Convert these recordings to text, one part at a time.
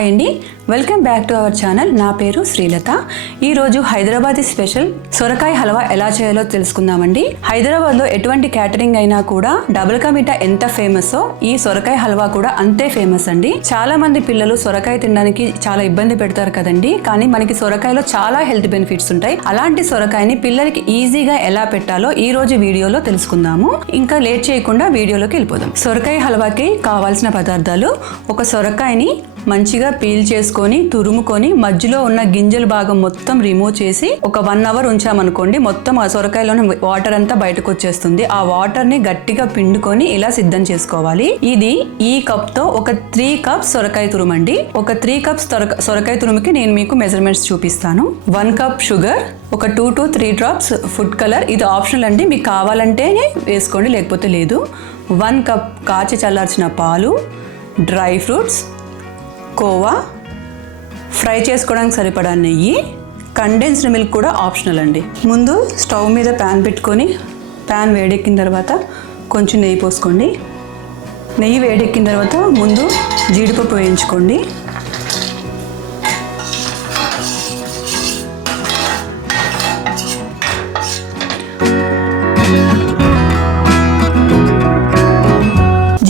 Hi అండి, welcome back to our channel. నా పేరు శ్రీలత. ఈరోజు హైదరాబాదీ స్పెషల్ సొరకాయ హల్వా ఎలా చేయాలో తెలుసుకుందామండి. హైదరాబాద్లో ఎటువంటి క్యాటరింగ్ అయినా కూడా డబుల్ కా మీఠా ఎంత ఫేమస్సో ఈ సొరకాయ హల్వా కూడా అంతే ఫేమస్ అండి. చాలా మంది పిల్లలు సొరకాయ తినడానికి చాలా ఇబ్బంది పెడతారు కదండి, కానీ మనకి సొరకాయలో చాలా హెల్త్ బెనిఫిట్స్ ఉంటాయి. అలాంటి సొరకాయని పిల్లలకి ఈజీగా ఎలా పెట్టాలో ఈ రోజు వీడియోలో తెలుసుకుందాము. ఇంకా లేట్ చేయకుండా వీడియోలోకి వెళ్ళిపోదాం. సొరకాయ హల్వాకి కావాల్సిన పదార్థాలు: ఒక సొరకాయని మంచిగా పీల్ చేసుకొని తురుముకొని మధ్యలో ఉన్న గింజల భాగం మొత్తం రిమూవ్ చేసి ఒక 1 అవర్ ఉంచామనుకోండి, మొత్తం ఆ సొరకాయలోని వాటర్ అంతా బయటకు వచ్చేస్తుంది. ఆ వాటర్ ని గట్టిగా పిండుకొని ఇలా సిద్ధం చేసుకోవాలి. ఇది ఈ కప్ తో ఒక 3 కప్స్ సొరకాయ తురుమండి. ఒక 3 కప్స్ సొరకాయ తురుముకి నేను మీకు మెజర్మెంట్స్ చూపిస్తాను. 1 కప్ షుగర్, ఒక 2 to 3 డ్రాప్స్ ఫుడ్ కలర్, ఇది ఆప్షనల్ అండి, మీకు కావాలంటే వేసుకోండి లేకపోతే లేదు. 1 కప్ కాచి చల్లార్చిన పాలు, డ్రై ఫ్రూట్స్, కోవా, ఫ్రై చేసుకోవడానికి సరిపడా నెయ్యి, కండెన్స్డ్ మిల్క్ కూడా ఆప్షనల్ అండి. ముందు స్టవ్ మీద ప్యాన్ పెట్టుకొని ప్యాన్ వేడెక్కిన తర్వాత కొంచెం నెయ్యి పోసుకోండి. నెయ్యి వేడెక్కిన తర్వాత ముందు జీడిపప్పు వేయించుకోండి.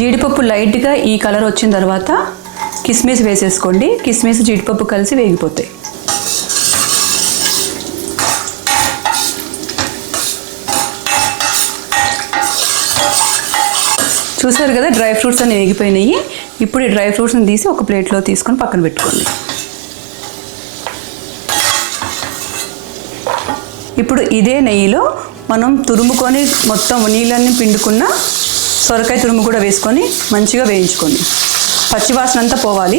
జీడిపప్పు లైట్గా ఈ కలర్ వచ్చిన తర్వాత కిస్మిస్ వేసేసుకోండి. కిస్మిస్ జీడిపప్పు కలిసి వేగిపోతాయి. చూసారు కదా, డ్రై ఫ్రూట్స్ అన్ని వేగిపోయినాయి. ఇప్పుడు ఈ డ్రై ఫ్రూట్స్ని తీసి ఒక ప్లేట్లో తీసుకొని పక్కన పెట్టుకోండి. ఇప్పుడు ఇదే నెయ్యిలో మనం తురుముకొని మొత్తం నీళ్ళన్నీ పిండుకున్న సొరకాయ తురుము కూడా వేసుకొని మంచిగా వేయించుకోండి. పచ్చివాసన అంతా పోవాలి.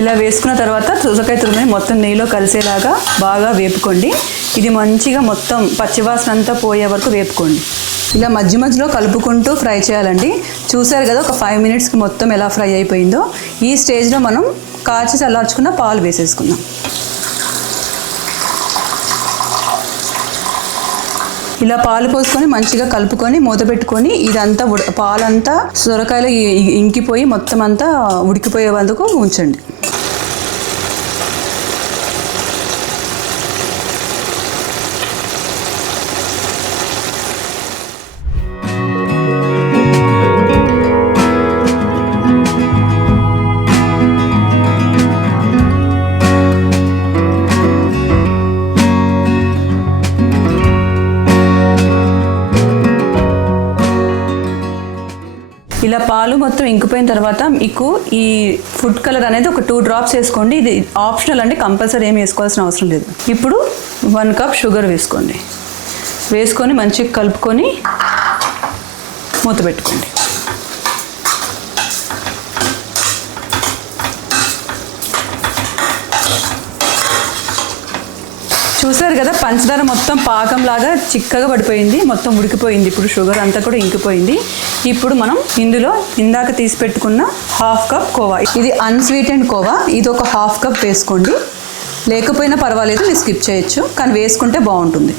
ఇలా వేసుకున్న తర్వాత సొరకాయ తురుముని మొత్తం నెయ్యిలో కలిసేలాగా బాగా వేపుకోండి. ఇది మంచిగా మొత్తం పచ్చివాసన అంతా పోయే వరకు వేపుకోండి. ఇలా మధ్య మధ్యలో కలుపుకుంటూ ఫ్రై చేయాలండి. చూసారు కదా, ఒక 5 మినిట్స్కి మొత్తం ఎలా ఫ్రై అయిపోయిందో. ఈ స్టేజ్లో మనం కాచి చల్లార్చుకున్న పాలు వేసేసుకుందాం. ఇలా పాలు పోసుకొని మంచిగా కలుపుకొని మూత పెట్టుకొని ఇదంతా పాలంతా సొరకాయలో ఇంకిపోయి మొత్తం అంతా ఉడికిపోయే వరకు ఉంచండి. ఇలా పాలు మొత్తం ఇంకిపోయిన తర్వాత మీకు ఈ ఫుడ్ కలర్ అనేది ఒక 2 డ్రాప్స్ వేసుకోండి. ఇది ఆప్షనల్ అంటే కంపల్సరీ ఏమి వేసుకోవాల్సిన అవసరం లేదు. ఇప్పుడు 1 కప్ షుగర్ వేసుకోండి. వేసుకొని మంచిగా కలుపుకొని మూత పెట్టుకోండి. చూసారు కదా, పంచదార మొత్తం పాకంలాగా చిక్కగా పడిపోయింది, మొత్తం ఉడికిపోయింది. ఇప్పుడు షుగర్ అంతా కూడా ఇంకిపోయింది. ఇప్పుడు మనం ఇందులో ఇందాక తీసి పెట్టుకున్న 1/2 కప్ కోవా, ఇది అన్స్వీటెండ్ కోవా, ఇది ఒక 1/2 కప్ వేసుకోండి. లేకపోయినా పర్వాలేదు, మీరు స్కిప్ చేయొచ్చు, కానీ వేసుకుంటే బాగుంటుంది.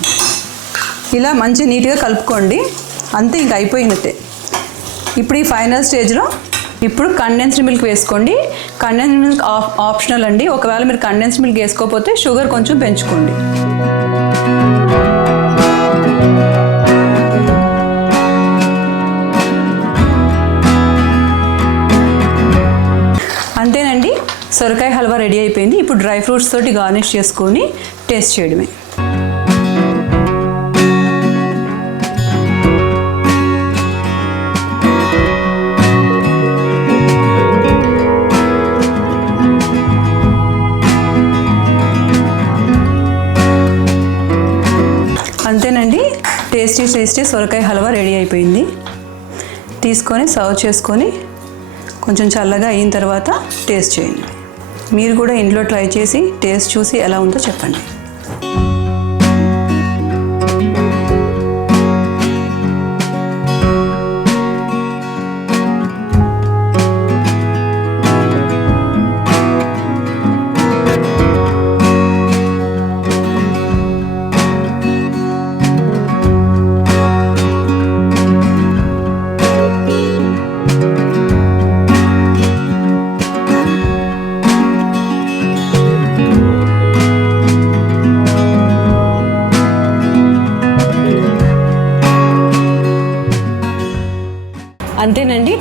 ఇలా మంచి నీట్గా కలుపుకోండి. అంతే, ఇంక అయిపోయినట్టే. ఇప్పుడు ఈ ఫైనల్ స్టేజ్లో ఇప్పుడు కండెన్స్డ్ మిల్క్ వేసుకోండి. కండెన్స్డ్ మిల్క్ ఆప్షనల్ అండి. ఒకవేళ మీరు కండెన్స్డ్ మిల్క్ వేసుకోకపోతే షుగర్ కొంచెం పెంచుకోండి. అంతేనండి, సొరకాయ హల్వా రెడీ అయిపోయింది. ఇప్పుడు డ్రై ఫ్రూట్స్ తోటి గార్నిష్ చేసుకొని టేస్ట్ చేయడమే. అంతేనండి, టేస్టీ సొరకాయ హల్వా రెడీ అయిపోయింది. తీసుకొని సర్వ్ చేసుకొని కొంచెం చల్లగా అయిన తర్వాత టేస్ట్ చేయండి. మీరు కూడా ఇంట్లో ట్రై చేసి టేస్ట్ చూసి ఎలా ఉందో చెప్పండి.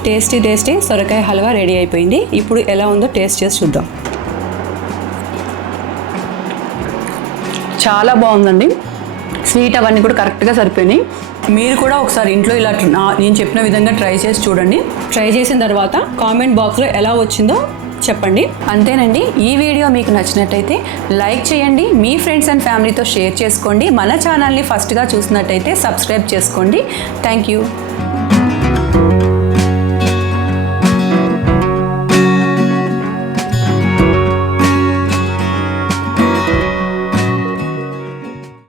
టేస్టీ సొరకాయ హల్వా రెడీ అయిపోయింది. ఇప్పుడు ఎలా ఉందో టేస్ట్ చేసి చూద్దాం. చాలా బాగుందండి. స్వీట్ అవన్నీ కూడా కరెక్ట్గా సరిపోయినాయి. మీరు కూడా ఒకసారి ఇంట్లో ఇలా నేను చెప్పిన విధంగా ట్రై చేసి చూడండి. ట్రై చేసిన తర్వాత కామెంట్ బాక్స్లో ఎలా వచ్చిందో చెప్పండి. అంతేనండి. ఈ వీడియో మీకు నచ్చినట్టయితే లైక్ చేయండి, మీ ఫ్రెండ్స్ అండ్ ఫ్యామిలీతో షేర్ చేసుకోండి. మన ఛానల్ని ఫస్ట్గా చూసినట్టయితే సబ్స్క్రైబ్ చేసుకోండి. Thank you.